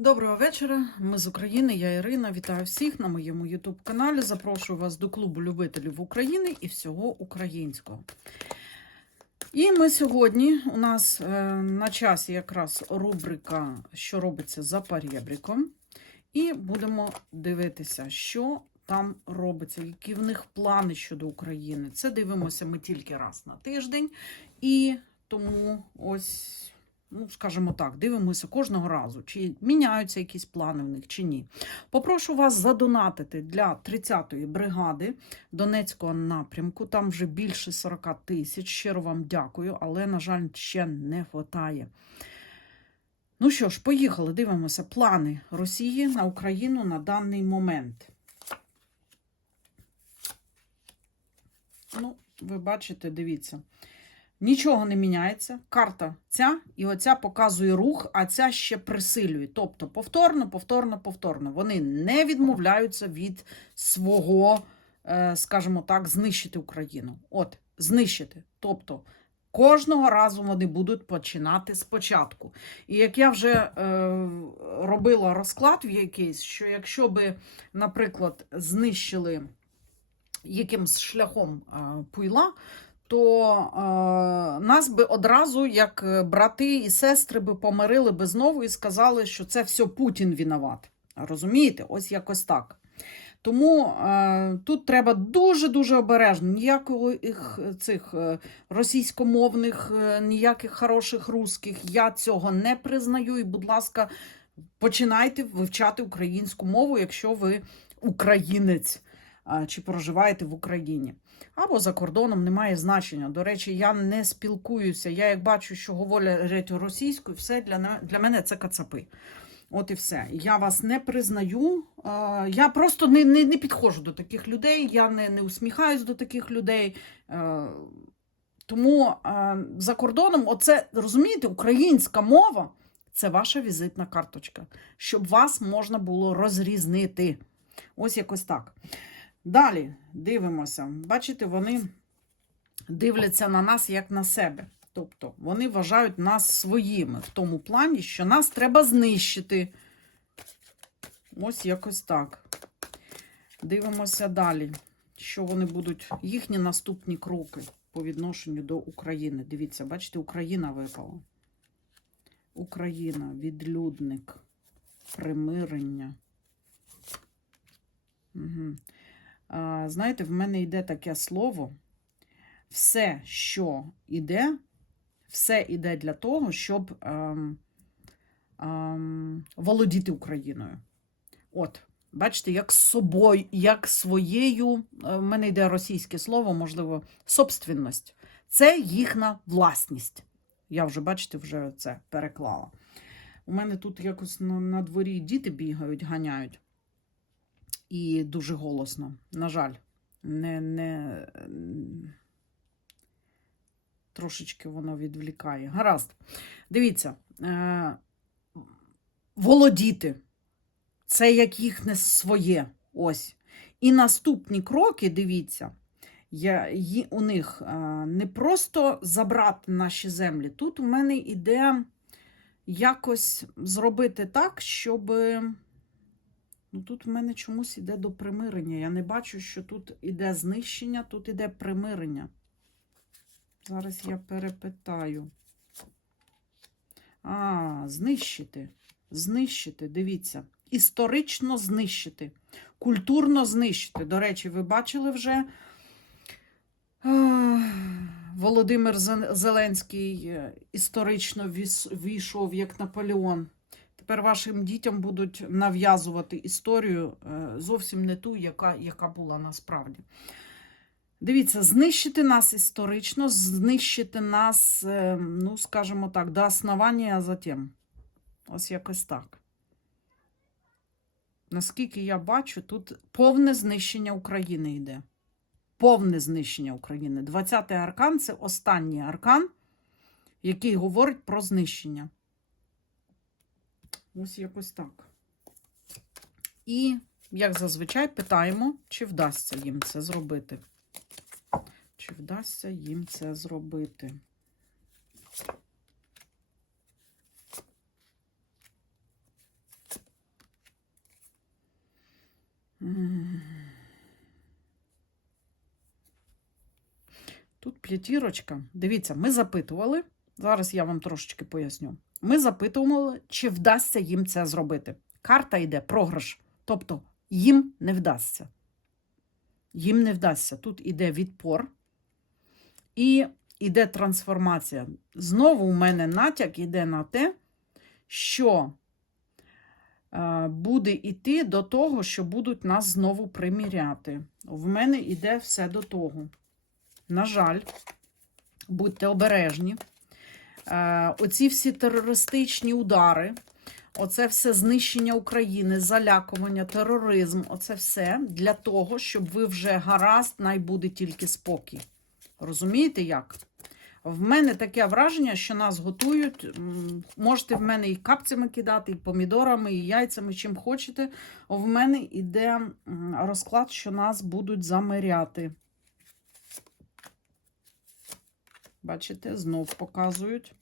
Доброго вечора. Ми з України. Я Ірина. Вітаю всіх на моєму YouTube каналі. Запрошую вас до клубу любителів України і всього українського. І ми сьогодні у нас е, на часі якраз рубрика Що робиться за перебріком. І будемо дивитися, що там робиться, які в них плани щодо України. Це дивимося ми тільки раз на тиждень. І тому ось ну, скажімо так, дивимося кожного разу, чи міняються якісь плани в них, чи ні. Попрошу вас задонатити для 30-ї бригади Донецького напрямку. Там вже більше 40 тисяч. Щиро вам дякую, але, на жаль, ще не вистачає. Ну що ж, поїхали, дивимося плани Росії на Україну на даний момент. Ну, ви бачите, дивіться. Нічого не міняється. Карта ця і оця показує рух, а ця ще присилює. Тобто повторно, повторно, повторно. Вони не відмовляються від свого, е, скажімо так, знищити Україну. От, знищити. Тобто кожного разу вони будуть починати спочатку. І як я вже е, робила розклад в якийсь, що якщо би, наприклад, знищили якимсь шляхом е, пуйла, то е, нас би одразу, як е, брати і сестри, би помирили би знову і сказали, що це все Путін виноват. Розумієте? Ось якось так. Тому е, тут треба дуже-дуже обережно. Ніяких цих е, російськомовних, е, ніяких хороших русських. Я цього не признаю. І, будь ласка, починайте вивчати українську мову, якщо ви українець чи проживаєте в Україні. Або за кордоном немає значення. До речі, я не спілкуюся. Я як бачу, що говорять російською, все для, для мене це кацапи. От і все. Я вас не признаю. Я просто не, не, не підходжу до таких людей, я не, не усміхаюсь до таких людей. Тому за кордоном, оце розумієте, українська мова це ваша візитна карточка, щоб вас можна було розрізнити. Ось якось так. Далі дивимося. Бачите, вони дивляться на нас як на себе. Тобто вони вважають нас своїми в тому плані, що нас треба знищити. Ось якось так. Дивимося далі, що вони будуть, їхні наступні кроки по відношенню до України. Дивіться, бачите, Україна випала. Україна, відлюдник, примирення. Угу. Знаєте, в мене йде таке слово. Все, що йде, все йде для того, щоб ем, ем, володіти Україною. От, бачите, як з собою, як своєю, е, в мене йде російське слово, можливо, собственність. Це їхня власність. Я вже, бачите, вже це переклала. У мене тут якось на, на дворі діти бігають, ганяють. І дуже голосно. На жаль, не, не, трошечки воно відвлікає. Гаразд. Дивіться, е, володіти. Це як їхнє своє. Ось. І наступні кроки, дивіться, я, у них е, не просто забрати наші землі. Тут у мене іде якось зробити так, щоб. Ну, тут в мене чомусь іде до примирення. Я не бачу, що тут іде знищення, тут іде примирення. Зараз я перепитаю. А, знищити. Знищити, дивіться. Історично знищити. Культурно знищити. До речі, ви бачили вже Володимир Зеленський е, історично війшов як Наполеон. Тепер вашим дітям будуть нав'язувати історію е, зовсім не ту, яка, яка була насправді. Дивіться, знищити нас історично, знищити нас, е, ну, скажімо так, до основання, а затім. Ось якось так. Наскільки я бачу, тут повне знищення України йде. Повне знищення України. 20-й аркан це останній аркан, який говорить про знищення. Ось якось так. І, як зазвичай, питаємо, чи вдасться їм це зробити. Чи вдасться їм це зробити? Тут п'ятірочка. Дивіться, ми запитували. Зараз я вам трошечки поясню. Ми запитували, чи вдасться їм це зробити. Карта йде програш. Тобто їм не вдасться. Їм не вдасться. Тут іде відпор і іде трансформація. Знову у мене натяк іде на те, що е, буде йти до того, що будуть нас знову приміряти. В мене йде все до того. На жаль, будьте обережні. Е, Оці всі терористичні удари, оце все знищення України, залякування, тероризм, оце все для того, щоб ви вже гаразд, най буде тільки спокій. Розумієте як? В мене таке враження, що нас готують. Можете в мене і капцями кидати, і помідорами, і яйцями, чим хочете. В мене йде розклад, що нас будуть замиряти. Бачите, знов показують.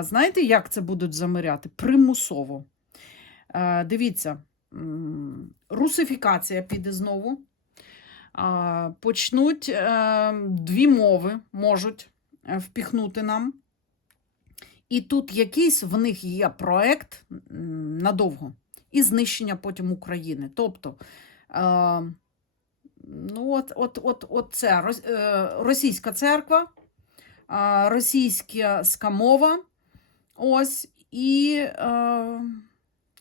Знаєте, як це будуть замиряти? Примусово. Дивіться, русифікація піде знову. Почнуть е, дві мови можуть е, впіхнути нам. І тут якийсь в них є проект надовго і знищення потім України. Тобто, е, ну от, от, от, от це рос- російська церква, російська мова, ось, і е,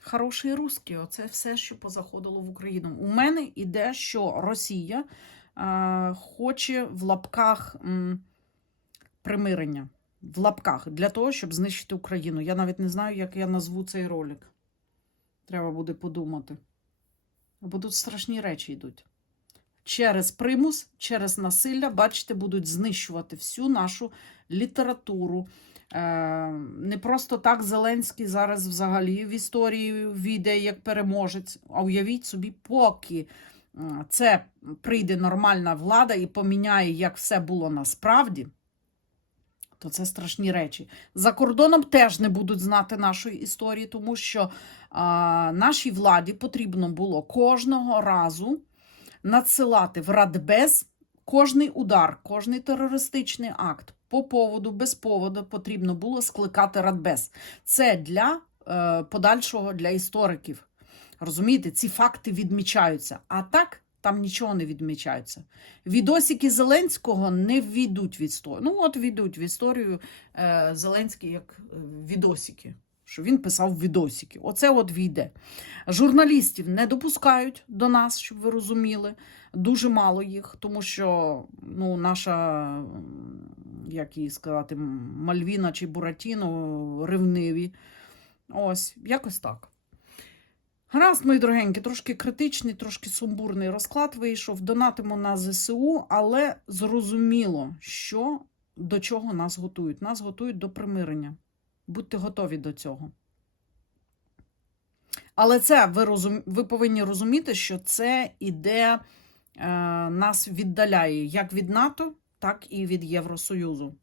хороший русський. Оце все, що позаходило в Україну. У мене іде, що Росія е, хоче в лапках м, примирення. В лапках для того, щоб знищити Україну. Я навіть не знаю, як я назву цей ролик. Треба буде подумати. Бо тут страшні речі йдуть. Через примус, через насилля, бачите, будуть знищувати всю нашу літературу. Е, не просто так Зеленський зараз взагалі в історії війде як переможець. А уявіть собі, поки це прийде нормальна влада і поміняє, як все було насправді, то це страшні речі. За кордоном теж не будуть знати нашої історії, тому що а, нашій владі потрібно було кожного разу надсилати в Радбез кожний удар, кожний терористичний акт. По поводу, без поводу потрібно було скликати Радбез. Це для е, подальшого для істориків. Розумієте, ці факти відмічаються. А так там нічого не відмічається. Відосики Зеленського не ввійдуть в історію. Ну, от війдуть в історію е, Зеленський як е, відосики. Що він писав відосики. Оце от війде. Журналістів не допускають до нас, щоб ви розуміли. Дуже мало їх, тому що ну, наша, як її сказати, Мальвіна чи Буратіно ревниві. Ось, якось так. Гаразд, мої дорогенькі, трошки критичний, трошки сумбурний розклад вийшов. Донатимо на ЗСУ, але зрозуміло, що до чого нас готують. Нас готують до примирення. Будьте готові до цього. Але це ви, розум... ви повинні розуміти, що це іде, е, нас віддаляє як від НАТО, так і від Євросоюзу.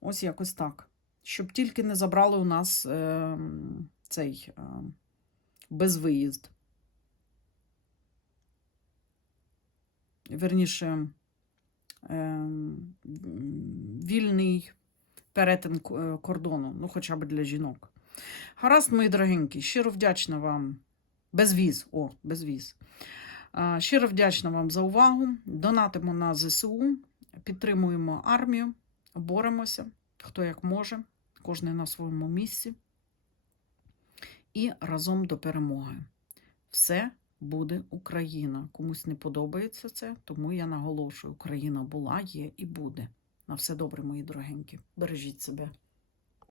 Ось якось так. Щоб тільки не забрали у нас е, цей е, безвиїзд. Верніше, е, вільний перетин е, кордону, ну, хоча б для жінок. Гаразд, мої дорогенькі, щиро вдячна вам. Безвіз, о, безвіз. Щиро вдячна вам за увагу. Донатимо на ЗСУ, підтримуємо армію, боремося, хто як може, кожен на своєму місці. І разом до перемоги. Все буде Україна. Комусь не подобається це, тому я наголошую: Україна була, є і буде. На все добре, мої дорогенькі. Бережіть себе.